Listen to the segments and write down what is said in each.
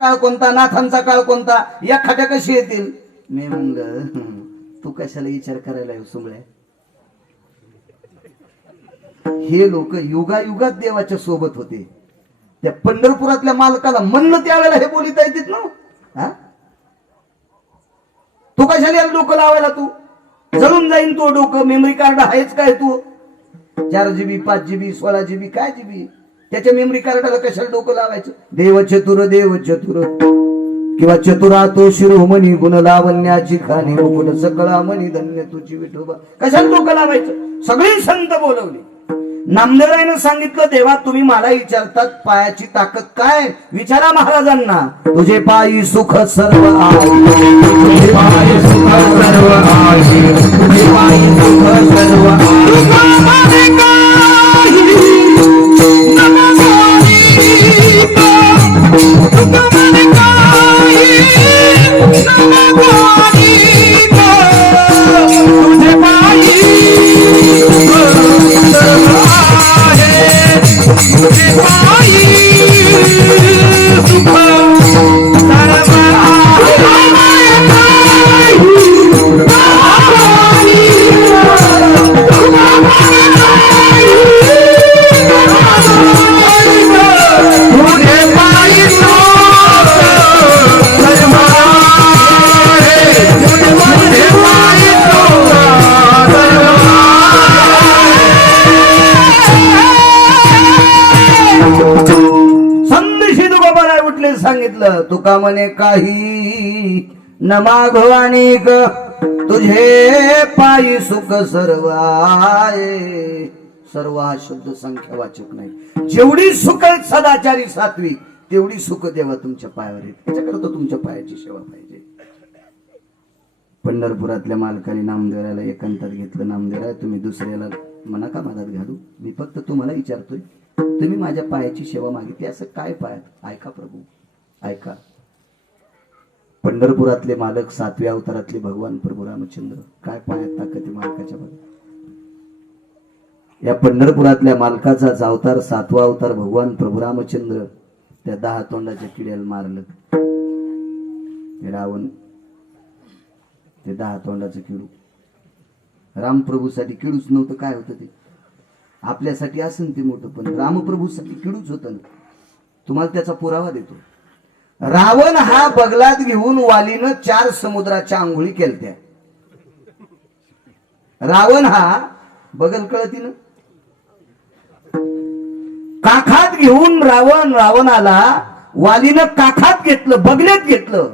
काळ कोणता, नाथांचा काळ कोणता, या खाट्या कशी येतील? मी म्हणलं तू कशाला विचार करायला सुमळ्या? हे लोक युगायुगात देवाच्या सोबत होते. त्या पंढरपुरातल्या मालकाला म्हणलं त्यावेळेला हे बोलिता येतात ना. हा, तू कशाला डोकं लावायला? तू जळून जाईन तो डोकं. मेमरी कार्ड आहेच काय तू? 4 GB 5 GB 16 GB काय GB? त्याच्या मेमरी कार्डाला कशाला डोकं लावायचं? देव चतुर किंवा चतुरा तो शिरोमणी गुण लावण्याची खाणी मुकुट सकळा मणी धन्य तुझी विठोबा. कशाला डोकं लावायचं? सगळी संत बोलवली. नामदेवरायनं सांगितलं देवा तुम्ही मला विचारतात पायाची ताकद काय? विचारा महाराजांना. तुझे पायी सुख सर्व आहे, तुझे पायी सुख सर्व आहे, तुझे पायी सुख सर्व सांगितलं. तुका म्हणे काही न मागो अनेक, तुझे पायी सुख सर्व आहे. सर्व हा शब्द संख्यावाचक नाही. जेवढी सुख सदाचारी सात्विक तेवढी सुख देवा तुमच्या पायावर आहेत. त्याच्याकरता तुमच्या पायाची सेवा पाहिजे. पंढरपुरातल्या मालकाने नामदेवराला एकांतात घेतलं. नामदेवराय तुम्ही दुसऱ्याला मना का मनात घालू? मी फक्त तुम्हाला विचारतोय, तुम्ही माझ्या पायाची सेवा मागितली असं काय पायात? ऐका प्रभू ऐका. पंढरपुरातले मालक 7व्या अवतारातले भगवान प्रभू रामचंद्र. काय पायात ताकद आहे मालकाच्या बघा. या पंढरपुरातल्या मालकाचाच अवतार 7वा अवतार भगवान प्रभू रामचंद्र त्या 10 तोंडाच्या किड्याला मारलं. रावण ते 10 तोंडाचं किडू. रामप्रभूसाठी किडूच नव्हतं. काय होतं ते? आपल्यासाठी असेल ते मोठं, पण रामप्रभूसाठी किडूच होतं. तुम्हाला त्याचा पुरावा देतो. रावण हा बगलात घेऊन वालीनं 4 समुद्राच्या आंघोळी केलत्या. रावण हा बगल कळतीनं काखात घेऊन रावणाला वालीनं काखात घेतलं, बगल्यात घेतलं,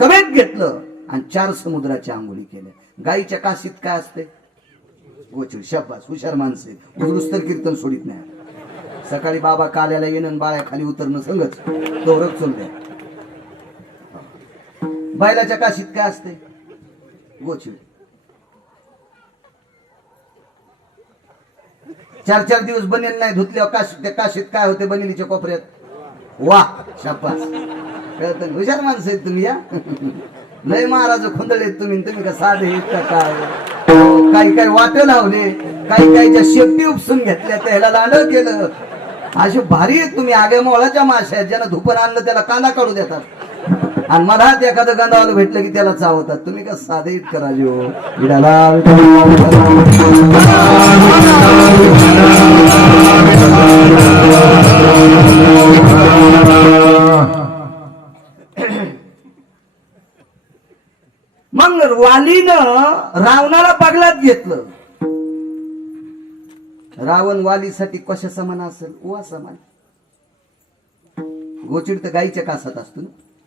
कवेत घेतलं आणि 4 समुद्राच्या आंघोळी केल्या. गाईच्या काशीत काय असते? गोचर. शाबास, हुशार माणसे. उजरूस तर कीर्तन सोडित नाही. सकाळी बाबा काल्याला येणं, बाळ्या खाली उतरणं संगच दोरक चोलल्या. बैलाच्या काशीत काय असते? गोचर. 4 दिवस बनेल नाही धुतल्यावर त्या काशीत काय होते? बनेलीच्या कोपऱ्यात. वा, शाबास. कळतं? हुशार माणसं आहेत तुम्ही. या लय महाराज खुंदळे तुम्ही. तुम्ही का साधे का काय? काही वाट लावले, काही शेपटी उपसून घेतल्या, त्याला लांड केलं. असे भारी आहेत तुम्ही. आगे मोळाच्या माश्या ज्यांना धुपण आणलं त्याला कांदा काढू देतात, आणि मला एखादं गंधावाला भेटलं की त्याला चावतात. तुम्ही का साधे इत करा जो. मग वालीनं रावणाला बगलात घेतलं. रावण वालीसाठी कशा समान असेल? ओवा समान. गोचिड तर गाईच्या कासात असतो,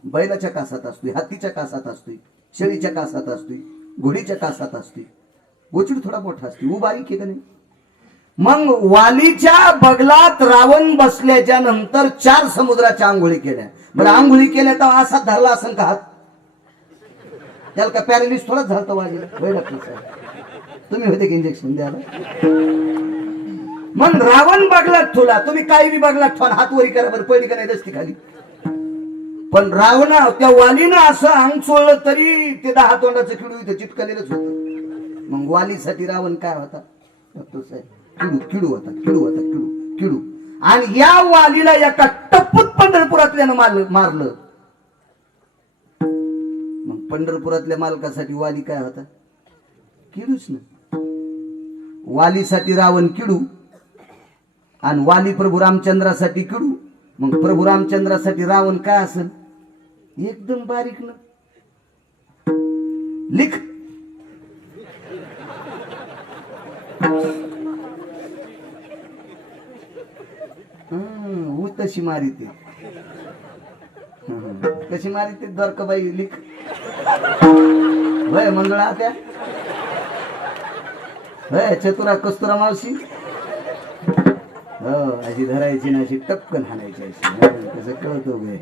बैलाच्या कासात असतोय, हत्तीच्या कासात असतोय, शेळीच्या कासात असतोय, घोडीच्या कासात असतोय. गोचिड थोडा मोठा असतो, बारीक आहे का नाही? मग वालीच्या बगलात रावण बसल्याच्या नंतर 4 समुद्राच्या आंघोळी केल्या. बरं, आंघोळी केल्या तर असा धरला असं का हात? त्याला का पॅरालिस थोडाच झालं वाजेल? तुम्ही होते की इंजेक्शन द्यायला? मग रावण बगलात ठेवला. तुम्ही काही बी बगलात ठेवा, हात वरी करा बरं, पडली का नाही दसती खाली. पण रावण त्या वालीनं असं अंग सोडलं तरी ते 10 तोंडाचं किडू इथं चिटकलेलंच होतं. मग वालीसाठी रावण काय होता? किडू होता. आणि या वालीला एका टप्पूत पंढरपुरातल्यानं मारलं. मग पंढरपुरातल्या मालकासाठी वाली काय होता? किडूच ना. वालीसाठी रावण किडू आणि वाली प्रभू रामचंद्रासाठी किडू. मग प्रभू रामचंद्रासाठी रावण काय असेल? एकदम बारीक ना. लिख. तशी मारी ते कशी मारी ते द्वारकाबाई लिख. वय मंगळा त्या वय चतुरा कस्तुरा मावशी. हो अशी धरायची ना, अशी टपकन हाणायची अशी. कसं कळतो गे.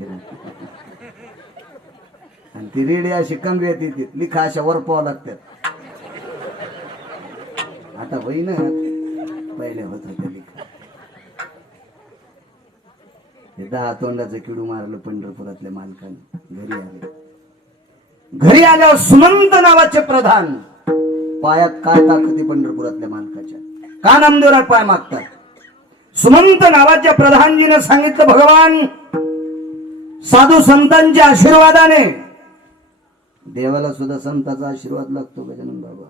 आणि ती रेडी अशी कमरेत येते. लिखा अशा वरपाव लागतात. आता वही ना पहिले होत होते लिखा. हे 10 तोंडाचं किडू मारलं पंढरपुरातल्या मालकाने. घरी आले. घरी आल्यावर सुमंत नावाचे प्रधान. पायात काय ताकद पंढरपुरातल्या मालकाच्या? का नामदेवराय पाय मागतात? सुमंत नावाच्या प्रधानजीने सांगितलं, भगवान साधू संतांच्या आशीर्वादाने. देवाला सुद्धा संतांचा आशीर्वाद लागतो गजानन बाबा.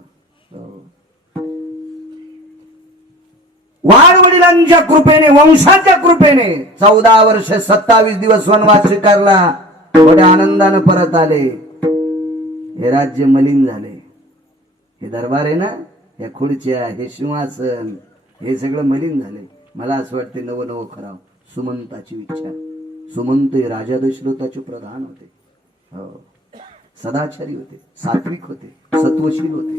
वाडवडिलांच्या कृपेने, वंशाच्या कृपेने 14 वर्ष 27 दिवस वनवास स्वीकारला. थोड्या आनंदानं परत आले. हे राज्य मलिन झाले. हे दरबार आहे ना, या खुर्च्या, हे सिंहासन, हे सगळं मलिन झाले. मला असं वाटते नवं नवं करावं. सुमंताची इच्छा. सुमंत हे राजा दशरथाचे प्रधान होते. हो, सदाचारी होते, सात्विक होते, सत्वशील होते.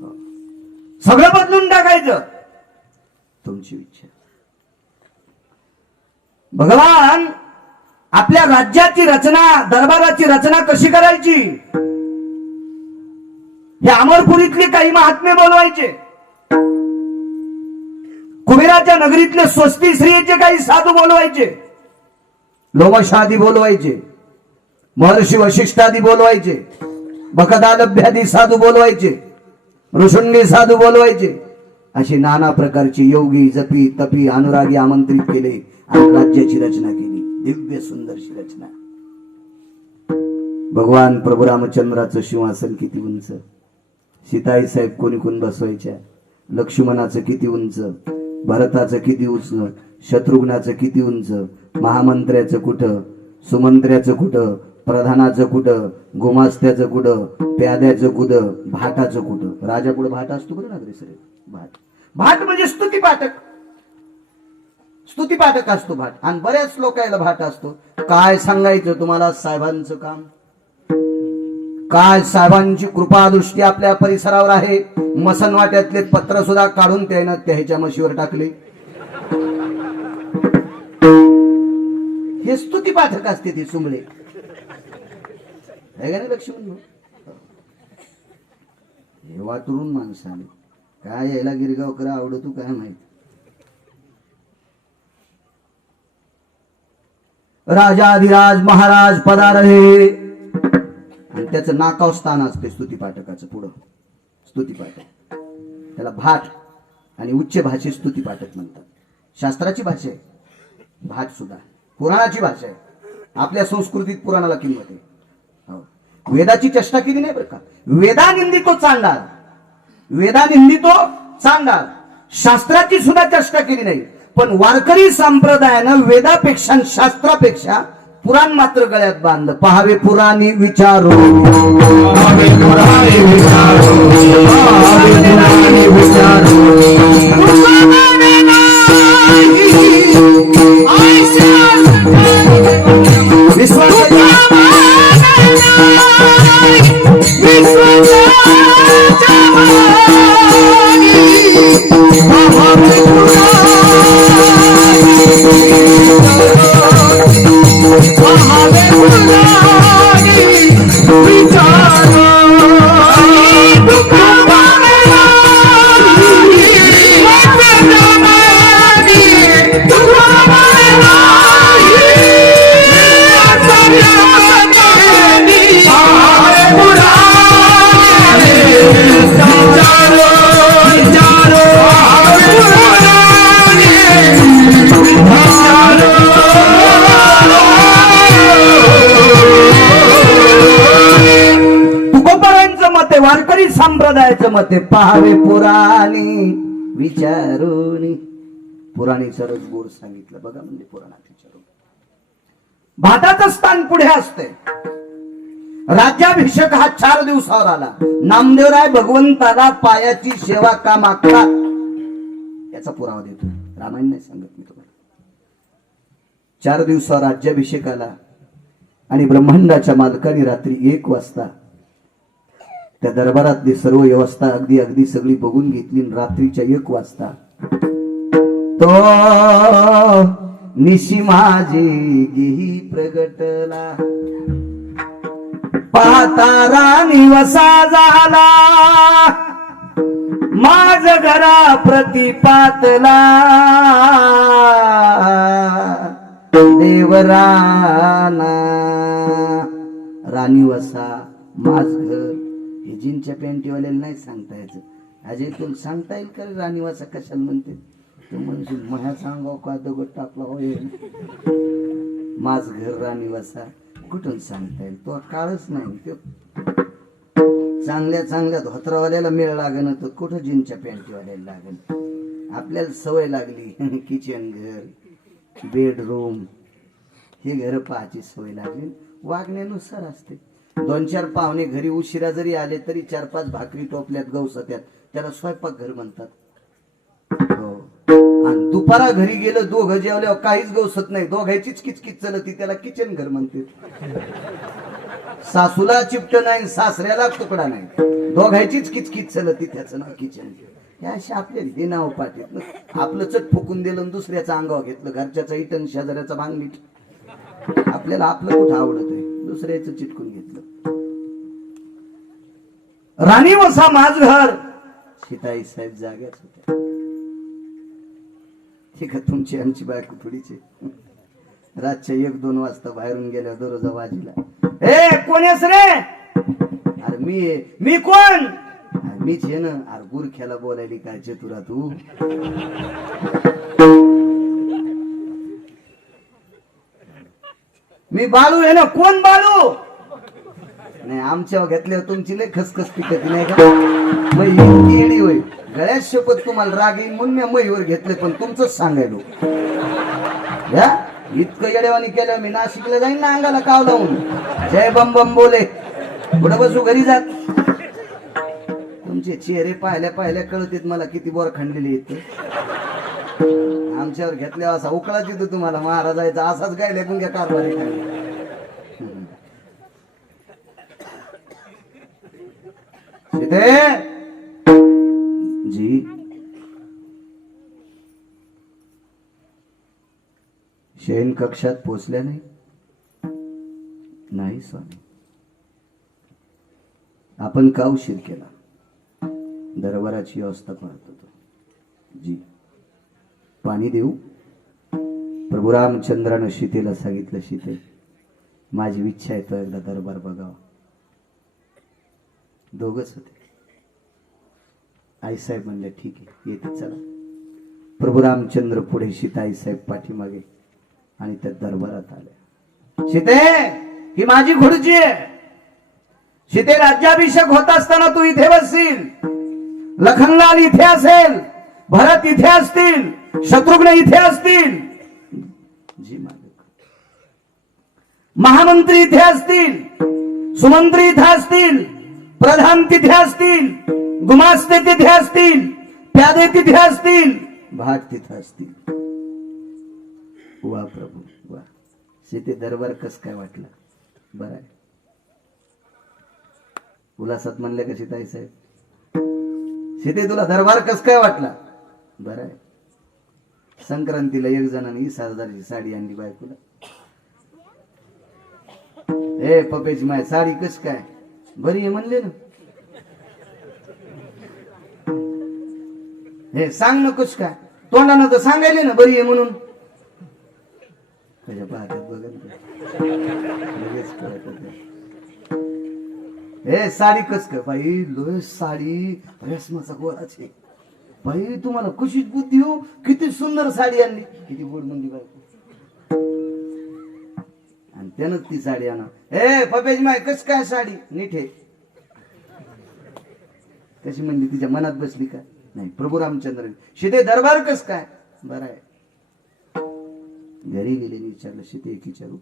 हो. सगळं बदलून टाकायचं. तुमची इच्छा. भगवान आपल्या राज्याची रचना, दरबाराची रचना कशी करायची हे अमरपुरीतले काही महात्मे बोलवायचे. कुबेराच्या नगरीतले स्वस्ती श्रीचे काही साधू बोलवायचे. लोमशादी बोलवायचे. महर्षी वशिष्ठादी बोलवायचे. बकदालभ्यादी साधू बोलवायचे. ऋषुंडी साधू बोलवायचे. अशी नाना प्रकारची योगी, जपी, तपी, अनुरागी आमंत्रित केले आणि राज्याची रचना केली. दिव्य सुंदरशी रचना. भगवान प्रभू रामचंद्राचं सिंहासन किती उंच. सीताई साहेब कोणी कोण बसवायच्या. लक्ष्मणाचं किती उंच. भरताचं किती उंच. शत्रुघ्नाचं किती उंच. महामंत्र्याचं कुठं, सुमंत्र्याचं कुठं, प्रधानाचं कुठं, गुमास्त्याचं कुठं, प्याद्याचं कुठं, भाटाचं कुठं. राजा कुठं भाट असतो बरं ना सर. भाट, भाट म्हणजे स्तुती पाठक. स्तुती पाठक असतो भाट. आणि बऱ्याच लोकांना भाट असतो. काय सांगायचं तुम्हाला साहेबांचं काम. काय साहेबांची कृपादृष्टी आपल्या परिसरावर आहे. मसनवाट्यातले पत्र सुद्धा काढून त्यानं त्याच्या म्हशीवर टाकले. हे स्तुती पाठक असते ती सुंबळे. आहे का नाही लक्ष्मण? हे वाटून माणसाने काय यायला गिरगावकर आवडतो काय माहित. राजाधिराज महाराज पधारले. आणि त्याचं नाकाव स्थान असते स्तुती पाठकाचं. पुढं स्तुती पाठक, त्याला भाट आणि उच्च भाषेत स्तुती पाठक म्हणतात. शास्त्राची भाषा आहे भाट सुद्धा. पुराणाची भाषा आहे. आपल्या संस्कृतीत पुराणाला किंमत आहे. वेदाची चेष्टा केली नाही बरं का. वेदा निंदितो चांडाळ. वेदा निंदितो चांडाळ. शास्त्राची सुद्धा चेष्टा केली नाही. पण वारकरी संप्रदायानं वेदापेक्षा शास्त्रापेक्षा पुराण मात्र गळ्यात बांधलं. पहावे पुराणी विचारो. पहावे पुराणी विचारो. पहावे पुराणी विचारो. वारकरी संप्रदायाचं मत आहे, पहावे पुराणी विचारून. पुराणीचं रस गोड सांगितलं बघा, म्हणजे पुराणात विचारून. भाताचं स्थान पुढे असते. राज्याभिषेक हा 4 दिवसावर आला. नामदेवराय भगवंताला पायाची सेवा का मागतात याचा पुरावा देतो. रामायण नाही सांगत मी तुम्हाला. 4 दिवसावर राज्याभिषेक आला आणि ब्रह्मांडाच्या मालकाने रात्री 1 वाजता त्या दरबारातली सर्व व्यवस्था अगदी सगळी बघून घेतली. रात्रीच्या 1 वाजता तो निशी माझी गेही प्रगटला, पाहता राणी वसा झाला, माझ घरा प्रतिपातला, देवराना. राणी वसा माझ घर हे जीनच्या पॅन्टीवाल्याला नाही सांगता यायचं. अजय तुला सांगता येईल का राणी वसा कशाला म्हणते? तू म्हणशील मह्या सांगाव का दगड टाकला होय. माझ घर राणी वसा कुठून सांगता येईल? तो काळच नाही. तो चांगल्या धोत्रावाल्याला मेळ लागण तर कुठं जीनच्या पॅन्टीवाल्याला लागण. आपल्याला सवय लागली किचन घर बेडरूम हे घर पाहायची सवय लागली. वागण्यानुसार असते. 2-4 पाहुणे घरी उशिरा जरी आले तरी 4-5 भाकरी टोपल्यात गवसत्यात, त्याला स्वयंपाक घर म्हणतात. हो. आणि दुपारा घरी गेलं, दोघं जेवल्यावर काहीच गवसत नाही, दोघांचीच किचकिच चलती, त्याला किचन घर म्हणते. सासूला चिपट नाही, सासऱ्याला तुकडा नाही, दोघांचीच किचकिच चलती, त्याचं नाव किचन. हे असे आपल्याला हे नाव पाठीत. आपलं चट फुकून दिलं, दुसऱ्याचं अंगावर घेतलं, घरच्याचा इटन शेजाऱ्याचा भांगनीट. आपल्याला आपलं कुठं आवडत आहे, दुसऱ्याचं चिटकून घेतलं. राणी वसा माझ घर. सीताई साहेब जाग्याच होत्या. ठीक आहे, तुमची आमची बायको थोडीची. रातच्या 1-2 वाजता बाहेरून गेल्या दररोजा वाजीला, ए कोणीस रे? अरे मी कोण? मीच आहे ना. अरे गुरख्याला बोलायली काय चतुरा तू? मी बाळू आहे ना. कोण बाळू? नाही, आमच्या घेतल्यावर तुमची लय खसखस पिकती नाही का? मग येडी होय. गळ्यात शपथ तुम्हाला राग येईल म्हणून मी महीवर घेतले, पण तुमचंच सांगायलो. इतकं येड्यावानी केलं मी नाशिकला जाईन ना अंगाला काव लावून. जय बम बम बोले. कुठं बसू? घरी जात. तुमचे चेहरे पाहिल्या कळतेत मला किती बोर खंडलेली येते. आमच्यावर घेतल्यावर असा उकळाच येतो तुम्हाला. महाराजाचा असाच गायले गुंग्या कारभारी. जी शयन कक्षात पोचल्या नाही स्वामी. आपण का उशीर केला? दरबाराची व्यवस्था पाहत होतो. जी पाणी देऊ? प्रभू रामचंद्रानं सीतेला सांगितलं, सीते माझी इच्छा आहे तो एकदा दरबार बघावा. दोघच होते. आईसाहेब म्हणले ठीक आहे येते चला. प्रभू रामचंद्र पुढे, सीता आईसाहेब पाठीमागे आणि त्या दरबारात आल्या. सीते ही माझी खुर्ची आहे. सीते राज्याभिषेक होत असताना तू इथे बसशील, लखनलाल इथे असेल, भरत इथे असतील, शत्रुघ्न इथे असतील, जी मालक महामंत्री इथे असतील, सुमंत्री इथे असतील, प्रधान तिथे असतील, गुमास्ते तिथे असतील, प्यादे तिथे असतील, भाट तिथे असतील. वा प्रभू वा. सीते दरबार कस काय वाटलं? बरं आहे. उल्हासात म्हणले का सीताई साहेब? सीते तुला दरबार कस काय वाटला? बरं आहे. संक्रांतीला 1 जणांनी 20,000ची साडी आणली बायकोला. ए पपेची माय साडी कस काय? बरी आहे म्हणले ना. हे सांग ना कस काय? तोंडानं तर सांगायले ना बरी आहे म्हणून. त्याच्या पाहतात बघा लगेच कळत होते. हे साडी कस काय? बाई लो साडी रेशमाचा गोळाच आहे. बाई तुम्हाला कशीच बुद्धी हो, किती सुंदर साडी आणली. किती गोड म्हणली बायको. आणि त्यानंच ती साडी आणा. ए पपेज माय कस काय साडी? नीट आहे. कशी म्हणजे तिच्या मनात बसली का? नाही. प्रभू रामचंद्र सीते दरबार कस काय? बरं आहे. घरी गेले विचारलं, सीते एक विचारू,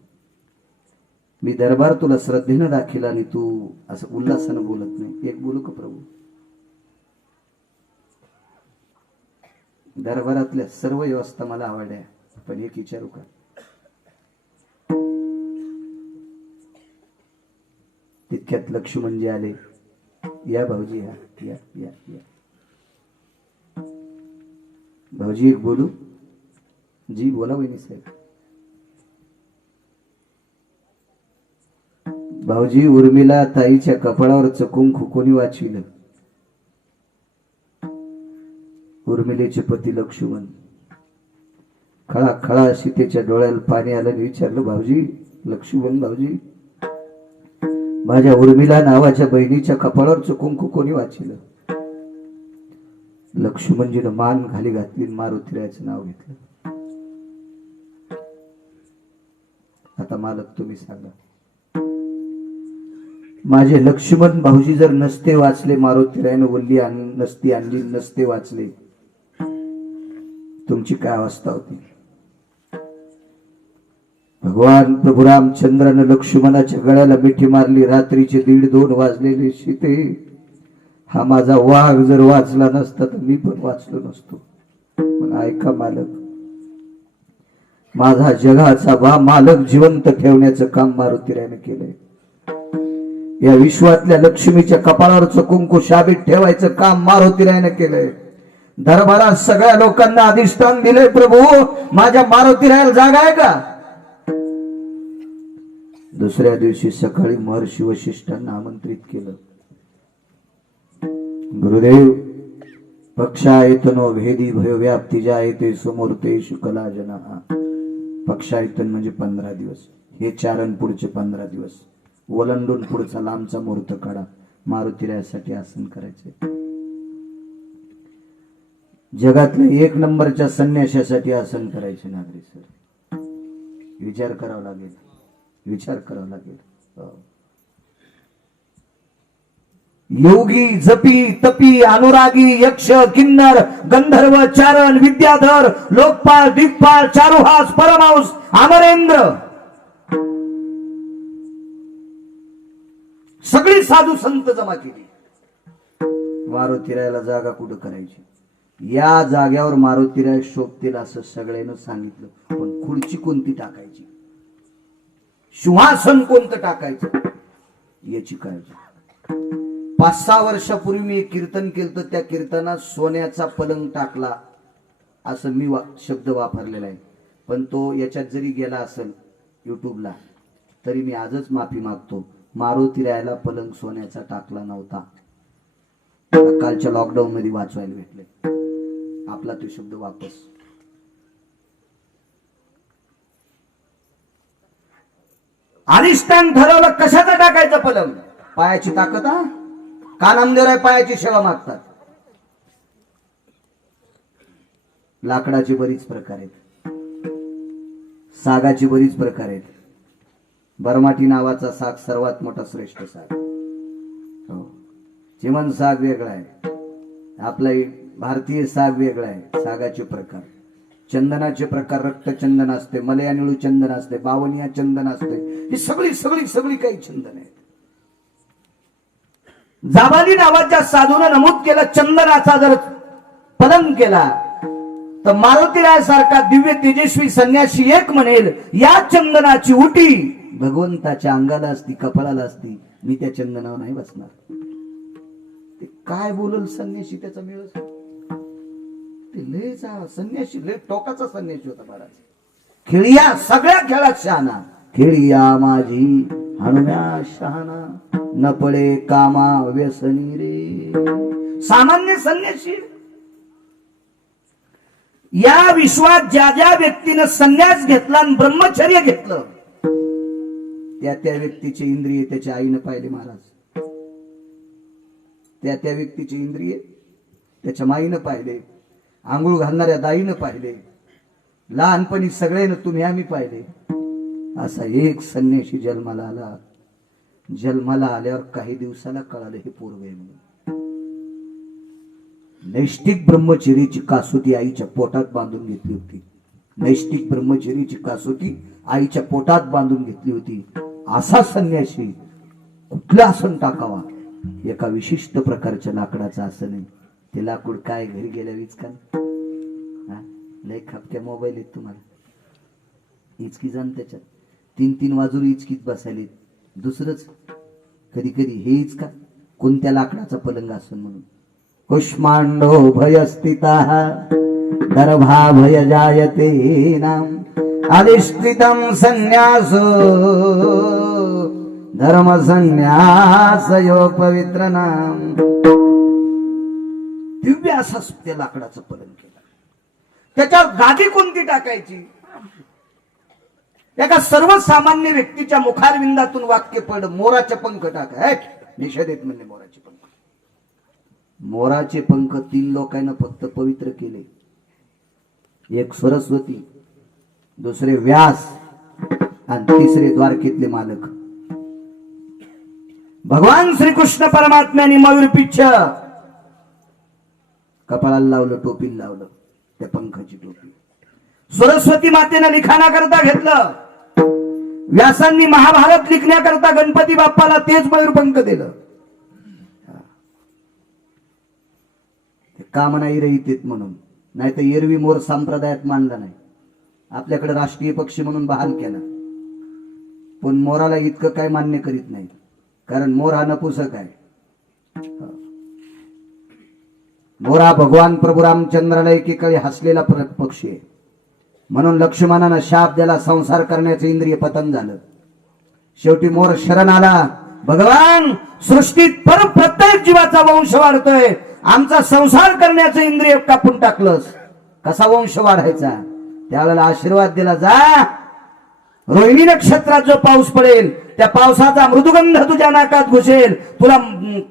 मी दरबार तुला श्रद्धेनं दाखिला आणि तू असं उल्हासानं बोलत नाही. एक बोलू का प्रभू? दरबारातल्या सर्व व्यवस्था मला आवडल्या, पण एक विचारू का? तितक्यात लक्ष्मणजी आले. या भाऊजी, या या या या. भाऊजी एक बोलू? जी बोला वहिनी साहेब. भाऊजी, उर्मिला ताईच्या कपाळावर कुंकू कोणी वाचविलं? उर्मिलेचे पती लक्ष्मण. खळा खळा सीतेच्या डोळ्याला पाणी आलं. विचारलं, भाऊजी लक्ष्मण भाऊजी, माझ्या उर्मिला नावाच्या बहिणीच्या कपाळावर कुंकू कोणी वाचविलं? लक्ष्मणजीनं मान खाली घातली, मारुतीरायाचं नाव घेतलं. आता मालक तुम्ही सांगा, माझे लक्ष्मण भाऊजी जर नसते वाचले, मारुतीरायानं वल्ली आणि नसती आणली, नसते वाचले, तुमची काय अवस्था होती? भगवान प्रभू रामचंद्रानं लक्ष्मणाच्या गळ्याला मिठी मारली. रात्रीचे 1:30-2 वाजलेले. सीते, हा माझा वाघ जर वाचला नसता तर मी पण वाचलो नसतो. पण ऐका मालक, माझा जगाचा मालक जिवंत ठेवण्याचं काम मारुतीरायानं केलंय. या विश्वातल्या लक्ष्मीच्या कपाळावरचं कुंकू शाबीत ठेवायचं काम मारुतीरायानं केलंय. दरबारात सगळ्या लोकांना अधिष्ठान दिलंय. प्रभू, माझ्या मारुतीरायाला जागा आहे का? दुसऱ्या दिवशी सकाळी महर्षी वशिष्ठांना आमंत्रित केलं. गुरुदेव, पक्षायतनो भेदी भयो व्याप्ती जायते समोरते शुकला जना. पक्षायतन म्हणजे 15 दिवस. हे चारण पुढचे 15 दिवस ओलांडून पुढचा लांबचा मुहूर्त काढा. मारुतीरायासाठी आसन करायचे. जगातल्या 1 नंबरच्या संन्याशासाठी आसन करायचे. नागरी सर, विचार करावा लागेल, विचार करावा लागेल. योगी, जपी, तपी, अनुरागी, यक्ष, किन्नर, गंधर्व, चारण, विद्याधर, लोकपाल, दिग्पाल, चारुहास, परमहंस, अमरेंद्र, सगळी साधू संत जमा केली. मारुतीरायाला जागा कुठं करायची? या जाग्यावर मारुतीराय शोभतील असं सगळ्यांना सांगितलं. पण खुर्ची कोणती टाकायची, सिंहासन कोणतं टाकायचं, याची काळजी. 5-6 वर्षापूर्वी मी एक कीर्तन केलं, त्या कीर्तनात सोन्याचा पलंग टाकला असं मी शब्द वापरलेला आहे. पण तो याच्यात जरी गेला असेल युट्यूबला, तरी मी आजच माफी मागतो. मारुतीरायाला पलंग सोन्याचा टाकला नव्हता. कालच्या लॉकडाऊन मध्ये वाचवायला भेटले. आपला तो शब्द वापस. अधिष्ठान ठरवलं कशाचं टाकायचं पलंग? पायाची ताकद. का नामदेवराय पायाची सेवा मागतात? लाकडाचे बरीच प्रकार आहेत, सागाची बरीच प्रकार आहेत. बरमाटी नावाचा साग सर्वात मोठा श्रेष्ठ साग. हो, चिमण साग वेगळा आहे, आपला भारतीय साग वेगळा आहे. सागाचे प्रकार, चंदनाचे प्रकार, रक्तचंदन असते, मलयानिळू चंदन असते, बावनिया चंदन असते. ही सगळी सगळी सगळी काही चंदन आहेत. जाबानी नावाच्या साधूने नमूद केलं, चंदनाचा जर पलंग केला तर मारुतीराय सारखा दिव्य तेजस्वी संन्यासी एक म्हणेल, या चंदनाची उटी भगवंताच्या अंगाला असती, कपाळाला असती, मी त्या चंदनावर नाही बसणार. ते काय बोलल संन्यासी, त्याचा मिळच. ते लयचा संन्यासी, लय टोकाचा संन्यासी होता महाराज. खेळिया सगळ्या खेळात शहाणा, खेळिया माझी हनुम्या शहाणा, न पडे कामा व्यसनी रे. सामान्य संन्यासी. या विश्वात ज्या ज्या व्यक्तीनं संन्यास घेतला आणि ब्रह्मचर्य घेतलं, त्या त्या व्यक्तीचे इंद्रिय त्याच्या आईनं पाहिले महाराज. त्या त्या व्यक्तीचे इंद्रिय त्याच्या माईनं पाहिले, आंघोळ घालणाऱ्या दाईनं पाहिले, लहानपणी सगळ्यांना तुम्ही आम्ही पाहिले. असा एक संन्यासी जन्माला आला. जन्माला आल्यावर काही दिवसाला कळालं हे पूर्व आहे म्हणून. नैष्टिक ब्रह्मचर्याची कसोटी आईच्या पोटात बांधून घेतली होती. नैष्टिक ब्रह्मचर्याची कसोटी आईच्या पोटात बांधून घेतली होती. असा संन्यासी कुठलं आसन टाकावा? एका विशिष्ट प्रकारच्या लाकडाचं आसन आहे. ते लाकूड काय घरी गेल्या विचका लय खापक्या मोबाईल आहेत तुम्हाला. इचकी जाण त्याच्यात 3-3 वाजून इचकीत बसायले. दुसरंच कधी कधी हे इचका कोणत्या लाकडाचा पलंग आसन म्हणून. कुष्मांडो भयस्थिता दर्भा भय जायते नाम अधिष्ठितम संन्यासो धर्म संन्यास योग पवित्र नाम. दिव्य असा त्या लाकडाचं पलंग केलं. त्याच्यावर गादी कोणती टाकायची? एका सर्वसामान्य व्यक्तीच्या मुखारविंदातून वाक्य पड, मोराचे पंख टाका. निषेध येत म्हणले मोराचे पंख. मोराचे पंख 3 लोकांना फक्त पवित्र केले. एक सरस्वती, दुसरे व्यास आणि तिसरे द्वारकेतले मालक. भगवान श्रीकृष्ण परमात्म्याने मयूर पिच्छ कपाळाला लावलं, टोपीला लावलं, त्या पंखाची टोपी. सरस्वती मातेनं लिखाणा करता घेतलं. व्यासांनी महाभारत लिखण्याकरता गणपती बाप्पाला तेच मयूरपंख दिलं. का म्हणा रहित म्हणून, नाही तर एरवी मोर संप्रदायात मानला नाही. आपल्याकडे राष्ट्रीय पक्षी म्हणून बहाल केला, पण मोराला इतकं काय मान्य करीत नाही, कारण मोर हा नपुसक आहे. मोरा भगवान प्रभू रामचंद्राला एकेकाळी हसलेला पक्षी आहे. म्हणून लक्ष्मणानं शाप द्याला, संसार करण्याचं इंद्रिय पतन झालं. शेवटी मोर शरण आला, भगवान सृष्टीत पर प्रत्येक जीवाचा वंश वाढतोय, आमचा संसार करण्याचं इंद्रिय कापून टाकलंस, कसा वंश वाढायचा? त्यावेळेला आशीर्वाद दिला, जा रोहिणी नक्षत्रात जो पाऊस पडेल त्या पावसाचा मृदुगंध तुझ्या नाकात घुसेल, तुला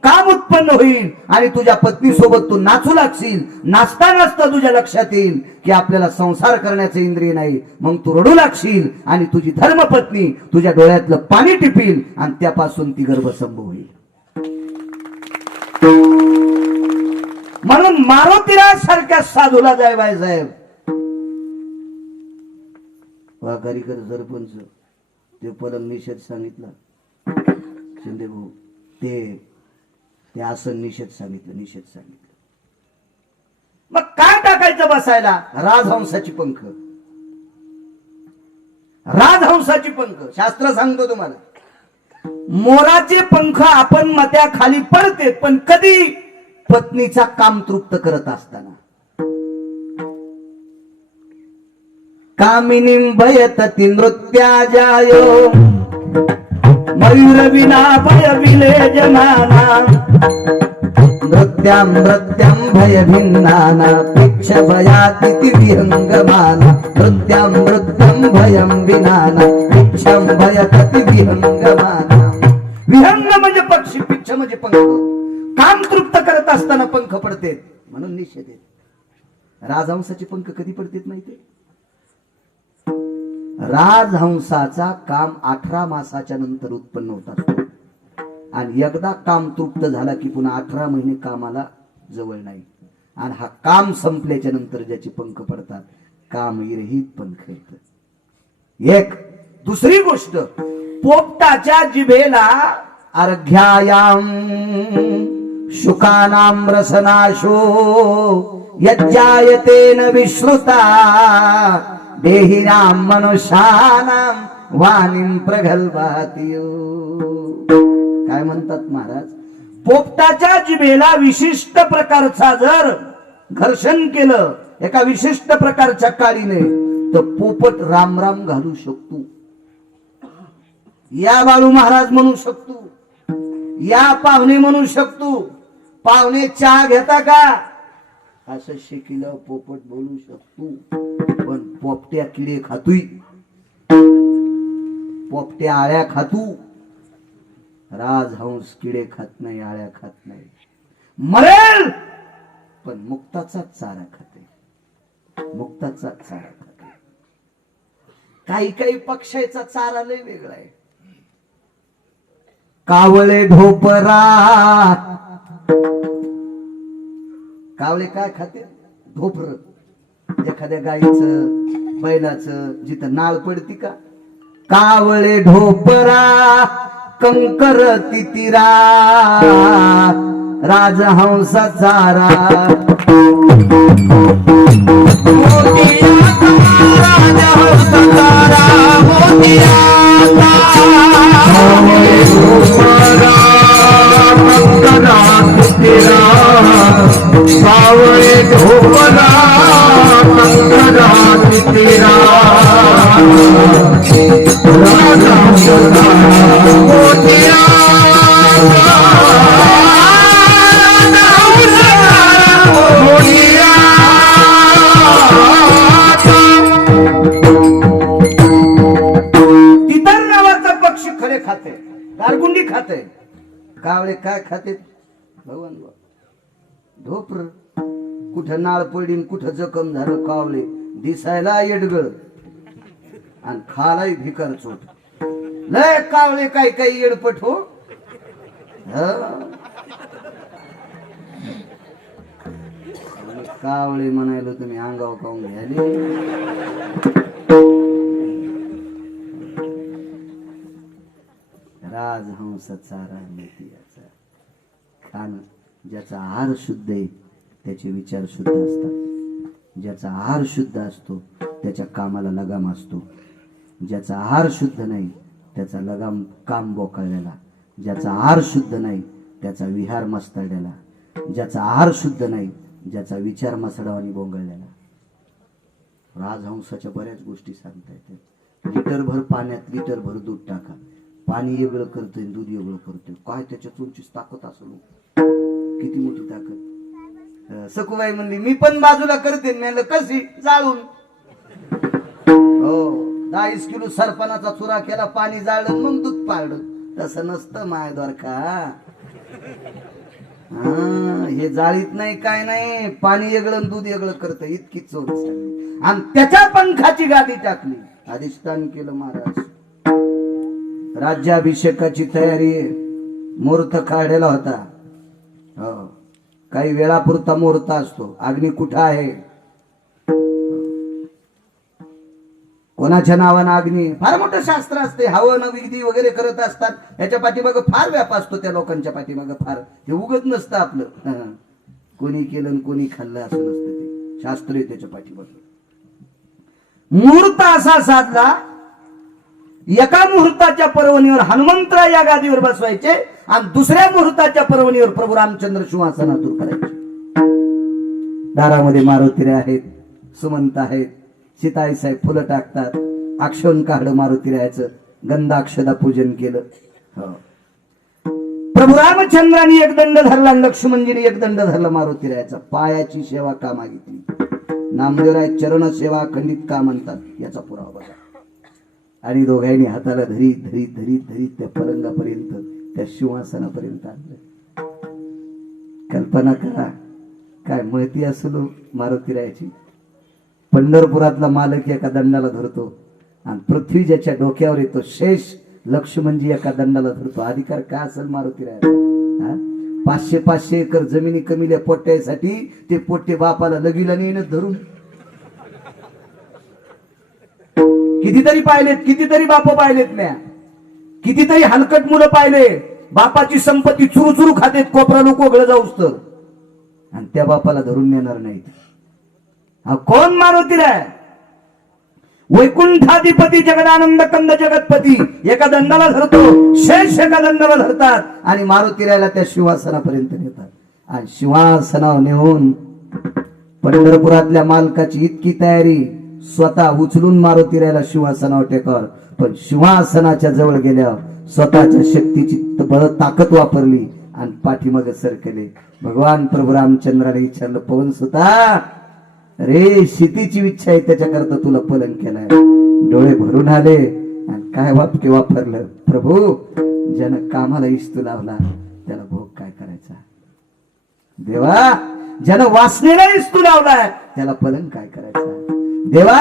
काम उत्पन्न होईल आणि तुझ्या पत्नी सोबत तू नाचू लागशील. नाचता नाचता तुझ्या लक्षात येईल की आपल्याला संसार करण्याचे इंद्रिय नाही, मग तू रडू लागशील आणि तुझी धर्मपत्नी तुझ्या डोळ्यातलं पाणी टिपील आणि त्यापासून ती गर्भसंभव होईल. म्हणून मारुतीराज सारख्या साधूला जाय बाय साहेब, वाघारीकर सरपंच ते पलंग निषेध सांगितला, शिंदे भाऊ ते आसन निषेध सांगितलं, निषेध सांगितलं. मग काय टाकायचं बसायला? राजहंसाची पंख. राजहंसाची पंख शास्त्र सांगतो तुम्हाला. मोराचे पंख आपण मत्या खाली पडते, पण कधी? पत्नीचा काम तृप्त करत असताना. कामिनीं भयतति नृत्याजायो मयूर विना भय विलेजमाना नृत्यां नृत्यां भय भिन्नाना पिक्ष भयातिथि विहंगमाना नृत्यां नृत्यां भयं विनाना पिक्षं भयतति विहंगमाना. विहंग म्हणजे पक्षी, पिक्ष म्हणजे पंख. काम तृप्त करत असताना पंख पडते म्हणून निषेध आहे. राजहंसाचे पंख कधी पडतेत माहिती? राजहंसाचा काम 18 मासाच्या नंतर उत्पन्न होतात आणि एकदा काम तृप्त झाला की पुन्हा 18 महिने कामाला जवळ नाही. आणि हा काम संपल्याच्या नंतर ज्याचे पंख पडतात, काम विरहित पंख येत. एक दुसरी गोष्ट, पोपटाच्या जिभेला अर्घ्यायाम शुकानाम रसनाशो यज्जायते न विश्रुता देहिनाम मनुष्यानाम वाणीं प्रगल्भाति. काय म्हणतात महाराज? पोपटाच्या जिभेला विशिष्ट प्रकारचा जर घर्षण केलं एका विशिष्ट प्रकारच्या काळीने, तर पोपट राम राम घालू शकतो. या बाळू महाराज म्हणू शकतो, या पाहुणे म्हणू शकतो. पाहुणे चहा घेता का असं शिकिलं पोपट बोलू शकतो. पण पोपट्या किडे खातोय, पोपट्या आळ्या खातू. राजहंस किडे खात नाही, आळ्या खात नाही. मरेल पण मुक्ताचा चारा खाते, मुक्ताचा चारा खाते. काही काही पक्ष्याचा चारा लय वेगळा आहे. कावळे ढोपरा, कावळे काय खाते? ढोपर. एखाद्या गाईचं बैलाचं जिथं नाळ पडती का, कावळे ढोपरा कंकर तितिरा राजहंसा चारा. कावळे ढोपरा कंकरा तितिरा राजहंसा चारा मोतिया. तितर नावाचा पक्षी खरे खाते, गारगुंडी खाते. कावळे काय खाते? भगवान ढोपर. कुठं नाळ पडीन, कुठं जखम झालं, कावळे दिसायला येडगळ आणि खालाही भिकार चोट. लय कावळे काय काय येडपट हो. कावळे म्हणायला तुम्ही अंगाव काऊन घ्याले. राजहंस चारा मोतियाचा. खाणं ज्याचा आहार शुद्ध आहे त्याचे विचार शुद्ध असतात. ज्याचा आहार शुद्ध असतो त्याच्या कामाला लगाम असतो. ज्याचा आहार शुद्ध नाही त्याचा लगाम काम बोकाळलेला. ज्याचा आहार शुद्ध नाही त्याचा विहार मस्ताडलेला. ज्याचा आहार शुद्ध नाही ज्याचा विचार मसडावानी बोंगळलेला. राजहंसाच्या बऱ्याच गोष्टी सांगता येतात. लिटरभर पाण्यात लिटरभर दूध टाका, पाणी वेगळं करतोय, दूध वेगळं करतोय. काय त्याच्यात तुमचीच ताकद असेल, किती मोठी ताकद. सखूबाई म्हणली मी पण बाजूला करते. म्हणलं कशी? जाळून. हो, 10 किलो सरपणाचा चुरा केला, पाणी जाळलं, मग दूध पाळलं. तसं नसतं मायद्वार का. हे जाळीत नाही काय नाही, पाणी वेगळं दूध वेगळं करतं. इतकी चोर झाली आणि त्याच्या पंखाची गादी टाकली. अधिष्ठान केलं महाराज. राज्याभिषेकाची तयारी, मुहूर्त काढलेला होता. हो, काही वेळापुरता मुहूर्त असतो. अग्नी कुठं आहे, कोणाच्या नावानं अग्नी. फार मोठं शास्त्र असते. हवन विधी वगैरे करत असतात. याच्या पाठीमागं फार व्याप असतो. त्या लोकांच्या पाठीमागं फार. हे उगत नसतं आपलं. कोणी केलं कोणी खाल्लं असं नसतं. ते शास्त्र आहे त्याच्या पाठीमागं. मुहूर्त असा साधला, एका मुहूर्ताच्या पर्वणीवर हनुमंतराय या गादीवर बसवायचे आणि दुसऱ्या मुहूर्ताच्या पर्वणीवर प्रभू रामचंद्र सिंहासनातूर करायचे. दारामध्ये मारुतीरे आहेत, सुमंत आहेत. सीताई साहेब फुलं टाकतात. अक्षण काढलं मारुतीरायाचं, गंधाक्षदा पूजन केलं. प्रभू रामचंद्रांनी एक दंड धरला, लक्ष्मणजीने एक दंड धरला मारुतीरायाचा. पायाची सेवा का मागितली. नामदेवराय चरण सेवा खंडित का म्हणतात याचा पुरावा बघा. आणि दोघांनी हाताला धरीत धरीत धरीत धरीत त्या पलंगापर्यंत, त्या सिंहासनापर्यंत आणलं. कल्पना करा काय महती असलो मारुतीरायाची. पंढरपुरातला मालक एका दंडाला धरतो आणि पृथ्वी ज्याच्या डोक्यावर येतो शेष लक्ष्मणजी एका दंडाला धरतो. अधिकार काय असेल मारुतीरायाचा. 500 एकर जमिनी कमील्या पोट्यासाठी ते पोट्टे बापाला लगीला नेणं धरून. कितीतरी पाहिलेत, कितीतरी बाप पाहिलेत म्या, कितीतरी हलकट मुलं पाहिले. बापाची संपत्ती चुरू चुरू खातेत, कोपरा लोक ओघळ जाऊस तर, आणि त्या बापाला धरून नेणार नाहीत. हा कोण मारुतीराय? वैकुंठाधिपती जगदानंद कंद जगतपती एका दंडाला धरतो, शेष एका दंडाला धरतात आणि मारुतीरायला त्या सिंहासनापर्यंत नेतात. आणि सिंहासनावर नेऊन पंढरपुरातल्या मालकाची इतकी तयारी, स्वतः उचलून मारुतीरायला सिंहासनावर टेकावर. पण सिंहासनाच्या जवळ गेल्यावर स्वतःच्या शक्तीची बळ ताकद वापरली आणि पाठीमागे सरकले. भगवान प्रभू रामचंद्राने विचारलं, पवन सुता रे, शेतीची इच्छा आहे त्याच्याकरता तुला पलंग केलाय. डोळे भरून आले आणि काय वापके वापरलं. प्रभू, ज्यानं कामाला इस्तू लावला त्याला भोग काय करायचा. देवा, ज्यानं वासनेला इस्तू लावलाय त्याला पलंग काय करायचा. देवा,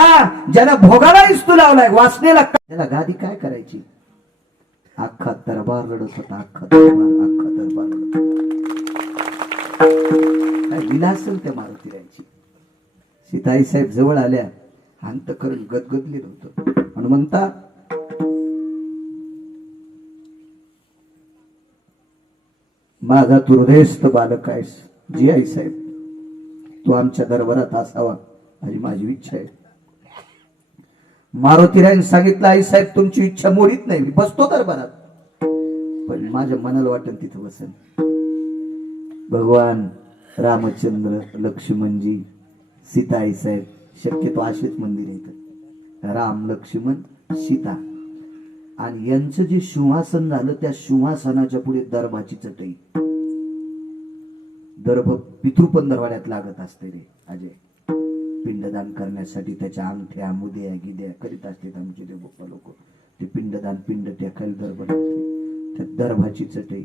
ज्यानं भोगाला इस्तू लावलाय वासनेला त्याला गादी काय करायची. अख्खा दरबार रडत होता. अख्खा दरबार रडत होता. दिला असेल त्या मारुतीरायांची. सीताई साहेब जवळ आल्या, अंतकरण गदगदलेलं होतं. हनुमंता, माझा तू हृदयस्थ बालक आहेस. जी आई साहेब, तू आमच्या दरबारात असावा अशी माझी इच्छा आहे. मारुतीरायन सांगितलं, आई साहेब तुमची इच्छा मोडीत नाही, मी बसतो दरबारात, पण माझ्या मनाला वाटेल तिथं बसेल. भगवान रामचंद्र, लक्ष्मणजी, सीता आई साहेब, शक्यतो असेच मंदिर आहेत. राम, लक्ष्मण, सीता. आणि यांचं जे सिंहासन झालं, त्या सिंहासनाच्या पुढे दर्भाची चटई. दर्भ पितृपंधरवाड्यात लागत असते रे अजय. पिंडदान करण्यासाठी त्याच्या अंगठ्या, मुद्या, गिद्या करीत असतात आमचे देव बाप्पा लोक. ते पिंडदान, पिंड टेकायला दर्भ लागते. त्या दर्भाची चटई,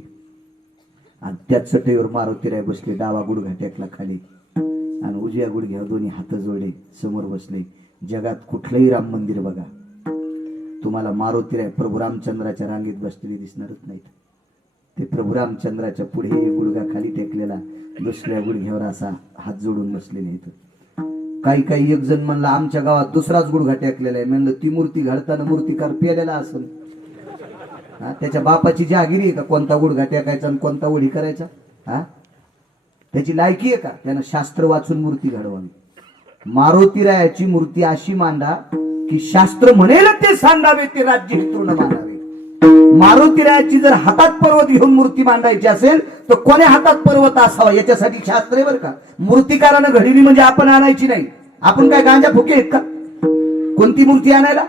आणि त्या चटईवर मारुतीराय बसले. डावा गुडघा टेकला खाली आणि उजव्या गुडघ्यावर दोन्ही हात जोडले समोर बसले. जगात कुठलंही राम मंदिर बघा, तुम्हाला मारुतीराय प्रभू रामचंद्राच्या रांगेत बसलेले दिसणारच नाहीत. ते प्रभू रामचंद्राच्या पुढे एक गुडघा खाली टेकलेला, दुसऱ्या गुडघ्यावर असा हात जोडून बसलेले आहेत. काही एक जण म्हणला आमच्या गावात दुसराच गुडघा टेकलेला आहे. म्हणलं ती मूर्ती घडताना मूर्तिकार पेलेला असेल. त्याच्या बापाची जहागिरी आहे का कोणता गुडघा टेकायचा आणि कोणता उडी करायचा? त्याची लायकी आहे का? त्यानं शास्त्र वाचून मूर्ती घडवावी. मारुतीरायाची मूर्ती अशी मांडा की शास्त्र म्हणेल ते सांगावे, ते राज्य तृण मानावे. मारुतीरायाची जर हातात पर्वत घेऊन मूर्ती मांडायची असेल तर कोण्या हातात पर्वत असावा याच्यासाठी शास्त्र आहे बरं का. मूर्तिकारानं घडवली म्हणजे आपण आणायची नाही. आपण काय गांजा फुके आहेत का कोणती मूर्ती आणायला?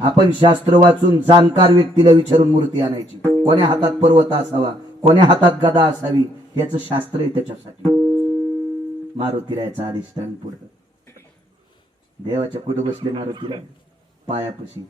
आपण शास्त्र वाचून जाणकार व्यक्तीला विचारून मूर्ती आणायची. कोण्या हातात पर्वत असावा, कोण्या हातात गदा असावी, याचं शास्त्र आहे त्याच्यासाठी. मारुतीरायाचं अधिष्ठान पुढं देवाच्या कुठं बसले मारुतीराय? पायापाशी.